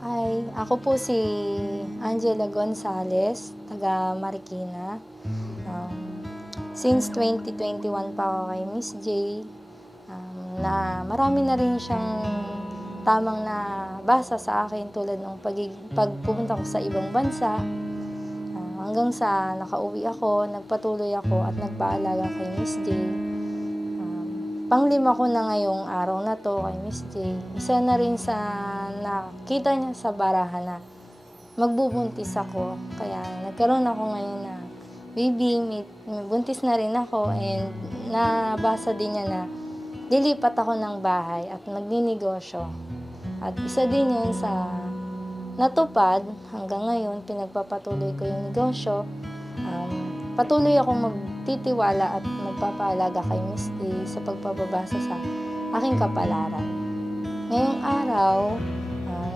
Ako po si Angela Gonzales, taga Marikina. Since 2021 pa ako kay Miss J, na marami na rin siyang tamang nabasa sa akin tulad ng pagpupunta ko sa ibang bansa. Hanggang sa nakauwi ako, nagpatuloy ako at nagpaalaga kay Miss J. Panglima ko na ngayong araw na to kay Miss J. Isa na rin sa nakita niya sa barahan na magbubuntis ako. Kaya nagkaroon ako ngayon na baby, may buntis na rin ako, and nabasa din niya na lilipat ako ng bahay at magninegosyo. At isa din yun sa natupad. Hanggang ngayon, pinagpapatuloy ko yung negosyo. Patuloy akong magtitiwala at magpapaalaga kay Miss J sa pagpapabasa sa aking kapalaran. Ngayong araw,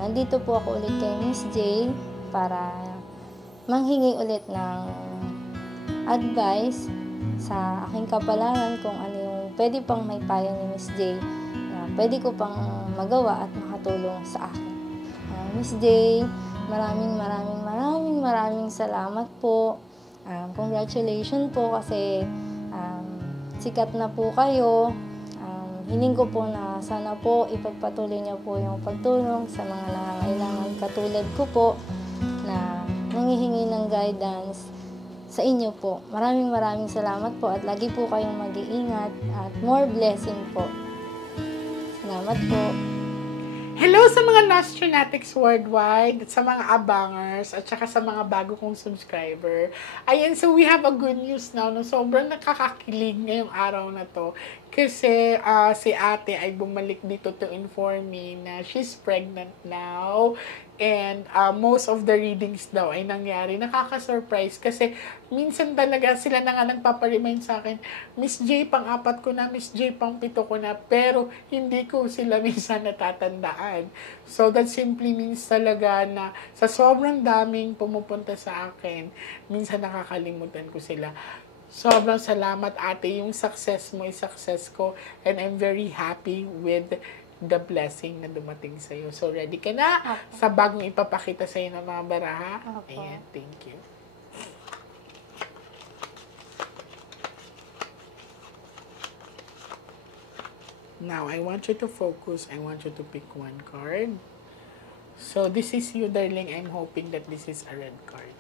nandito po ako ulit kay Miss J para manghingi ulit ng advice sa aking kapalaran kung ano yung pwede pang may payo ni Miss J na pwede ko pang magawa at makatulong sa akin. Miss J, maraming salamat po. Congratulations po kasi sikat na po kayo. Hiling ko po na sana po ipagpatuloy niyo po yung pagtulong sa mga nangangailangan katulad ko po na nangihingi ng guidance sa inyo po. Maraming salamat po at lagi po kayong mag-iingat at more blessing po. Salamat po. Hello sa mga Nostronatics worldwide, at sa mga abangers, at saka sa mga bago kong subscriber. Ayan, so we have a good news now. No? Sobrang nakakakilig ngayong araw na to. Kasi si ate ay bumalik dito to inform me na she's pregnant now. And most of the readings daw ay nangyari. Nakaka-surprise kasi minsan talaga sila na nga nagpaparemind sa akin, Miss J, pang-4 ko na, Miss J, pang-7 ko na, pero hindi ko sila minsan natatandaan. So that simply means talaga na sa sobrang daming pumupunta sa akin, minsan nakakalimutan ko sila. Sobrang salamat ate, yung success mo ay success ko, and I'm very happy with the blessing na dumating sa'yo. So, ready ka na sa bagong ipapakita sa'yo ng mga baraha? Ayan, thank you. Now, I want you to focus. I want you to pick one card. So, this is you, darling. I'm hoping that this is a red card.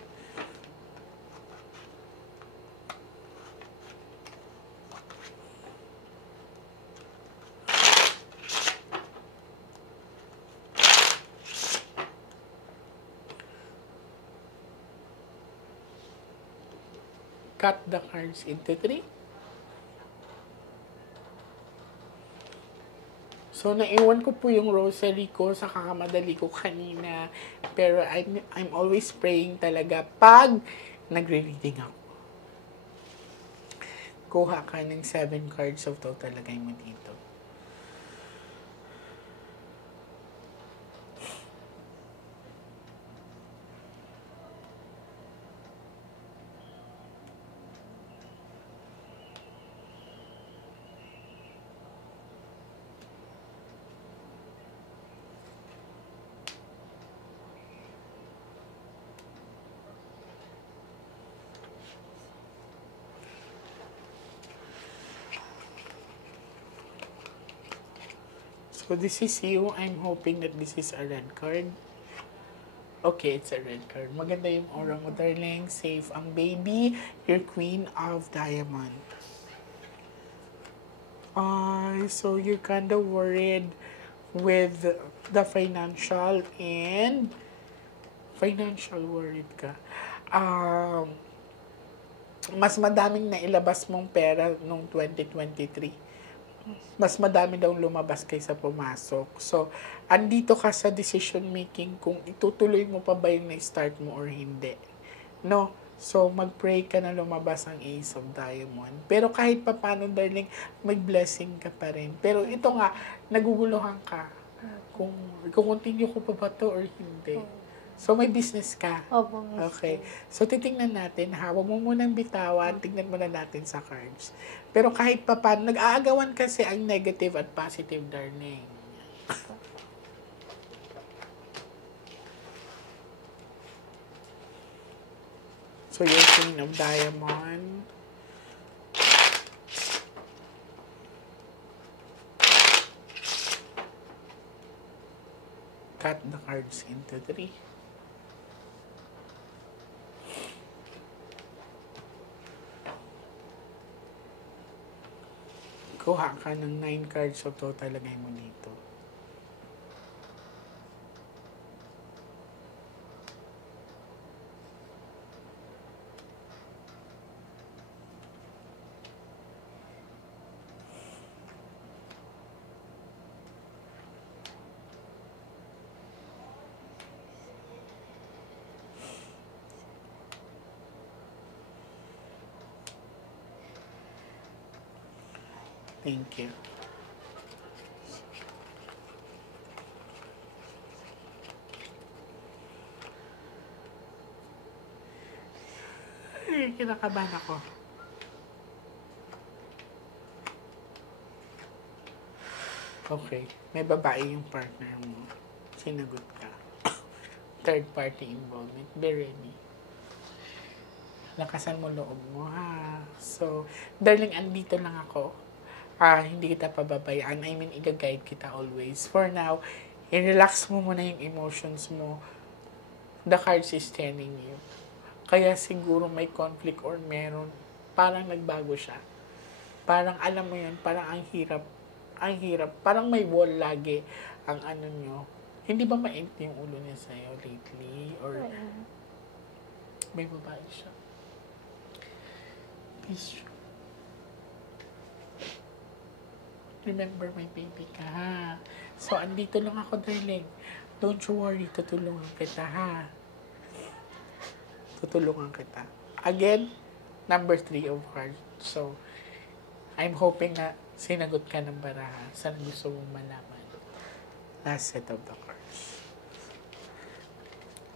Cut the cards into 3. So, naiwan ko po yung rosary ko sa kakamadali ko kanina. Pero I'm always praying talaga pag nagre-reading ako. Kuha ka ng 7 cards of total, lagay mo dito. So, this is you. I'm hoping that this is a red card. Okay, it's a red card. Maganda yung aura mo, darling. Safe ang baby. Your Queen of Diamonds. So, you're kind of worried with the financial and financial worried ka. Mas madaming nailabas mong pera noong 2023. Mas madami daw lumabas kaysa pumasok. So, andito ka sa decision making kung itutuloy mo pa ba yung na-start mo or hindi. No? So, mag-pray ka na lumabas ang Ace of Diamond. Pero kahit pa paano, darling, may blessing ka pa rin. Pero ito nga, naguguluhan ka. Kung i-continue ko pa ba to or hindi. So, may business ka. Opo, Okay. So, titingnan natin, ha? Huwag mo munang bitawan. Tingnan muna natin sa cards. Pero kahit pa paano, nag-aagawan kasi ang negative at positive, darling. So, your Queen of Diamond. Cut the cards into 3. Kuha ka ng 9 cards, so total lagay mo dito. Thank you. Ay, kinakabahan ako. Okay. May babae yung partner mo. Sinagot ka. Third party involvement. Be ready. Lakasan mo loob mo, ha? So, darling, andito lang ako. Hindi kita pababayaan. I mean, i-guide kita always. For now, i-relax mo muna yung emotions mo. The cards is telling you. Kaya siguro may conflict or meron. Parang nagbago siya. Parang alam mo yun, parang ang hirap. Ang hirap. Parang may wall lagi ang ano nyo. Hindi ba mainit yung ulo niya sa'yo lately? Or may babae siya? Please. Remember my baby ka, ha? So, andito lang ako, darling. Don't you worry, tutulungan kita, ha? Tutulungan kita. Again, number 3 of cards. So, I'm hoping na sinagot ka ng baraha. Saan gusto mong malaman? Last set of the cards.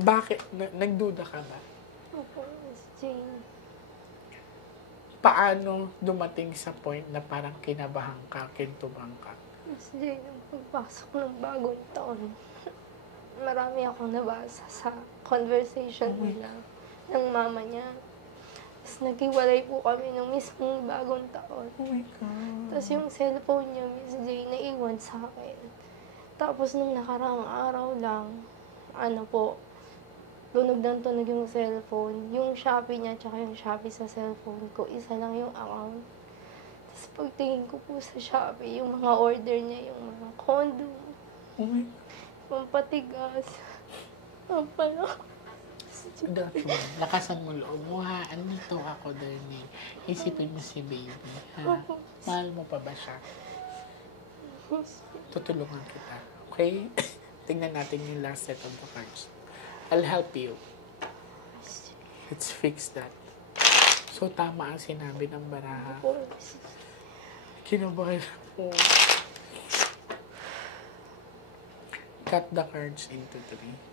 Bakit? Nagduda ka ba? Opo, Miss Jane. Paano dumating sa point na parang kinabahan ka, kintuban ka? Miss Jane, ang pagpasok ng bagong taon, marami akong nabasa sa conversation nila ng mama niya. Tapos naghiwalay po kami nung mismong bagong taon. Oh my God. Tapos yung cellphone niya, Miss Jane, naiwan sa akin. Tapos nung nakaraang araw lang, tunog ng tunog yung cellphone. Yung Shopee niya, tsaka yung Shopee sa cellphone ko, isa lang yung account. Tapos pagtingin ko po sa Shopee, yung mga order niya, yung mga condom, Oh my pampatigas, pampalak. God. Lakasan mo loob mo, ha? Andito ako, darling. Isipin mo si baby, ha? Mahal mo pa ba siya? Tutulungan kita. Okay? Tingnan natin yung last set of the cards. I'll help you. Let's fix that. So, tama ang sinabi ng baraha. Kinabahan ako. Cut the cards into 3.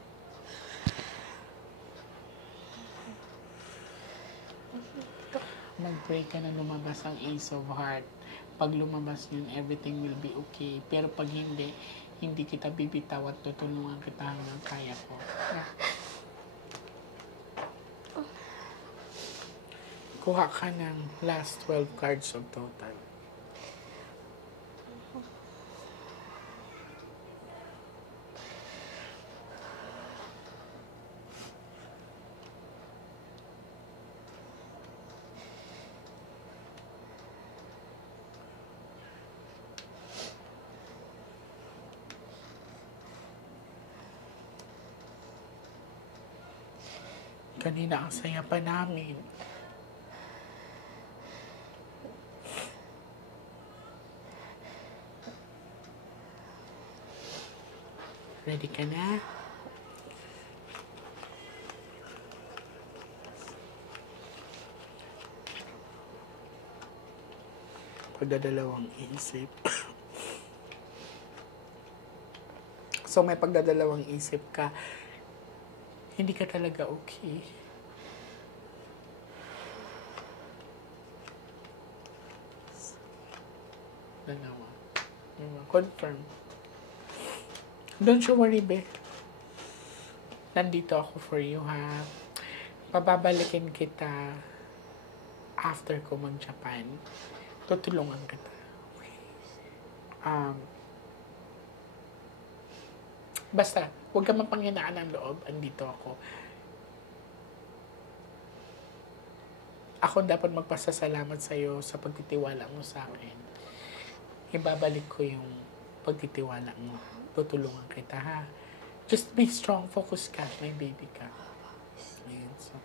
Mag-pray ka na lumabas ang Ace of Heart. Pag lumabas yun, everything will be okay. Pero pag hindi kita bibitaw at tutulungan kita hanggang kaya ko. Kuha ka ng last 12 cards of total. Kanina ang saya pa namin. Ready ka na? Pagdadalawang isip. So, may pagdadalawang isip ka. Hindi ka talaga okay. Dalawa. Confirm. Don't you worry, be. Nandito ako for you, ha? pababalikin kita after ko mag-Japan. Tutulungan kita. Okay. Basta, huwag ka mapanghinaan ng loob. Andito ako. Ako dapat magpasasalamat sa'yo sa pagtitiwala mo sa akin. Ibabalik ko yung pagtitiwala mo. Tutulungan kita, ha? Just be strong. Focus ka. May baby ka. Ayan, so,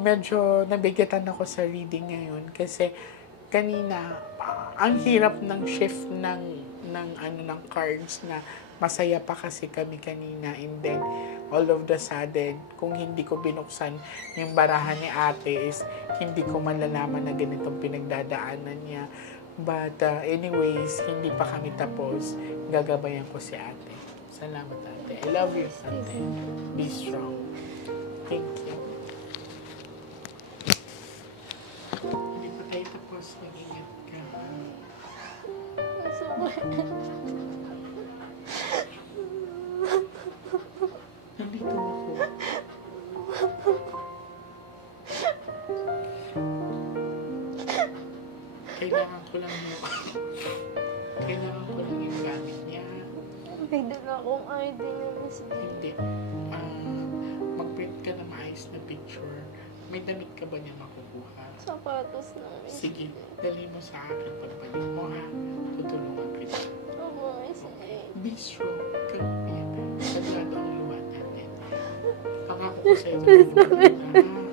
medyo nabigatan ako sa reading ngayon kasi kanina, ang hirap ng shift ng cards na masaya pa kasi kami kanina, and then all of the sudden, kung hindi ko binuksan yung barahan ni ate is hindi ko malalaman na ganitong pinagdadaanan niya. But anyways, hindi pa kami tapos. Gagabayan ko si ate. Salamat, ate. I love you, ate. Be strong. Thank you. Hindi pa tayo tapos. Mag-ingat ka. Nandito ako. Kailangan ko lang yung gamit niya. May dala akong ID niya, Miss J. Hindi. Mag-print ka na maayos na picture. May damit ka ba niya makukuha? Sapatos na, Miss J. Sige, dali mo sa akin pagbalik mo, ha? Tutulungan kita. Opo, Miss J. Be strong. Kalupin. Sagrado ang luwa natin. Pangako ko sa'yo na luwa na, ha?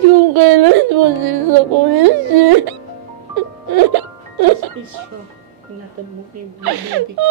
Yung kailan mo sa kumisip. Be strong. Ingatan mo, may baby ka.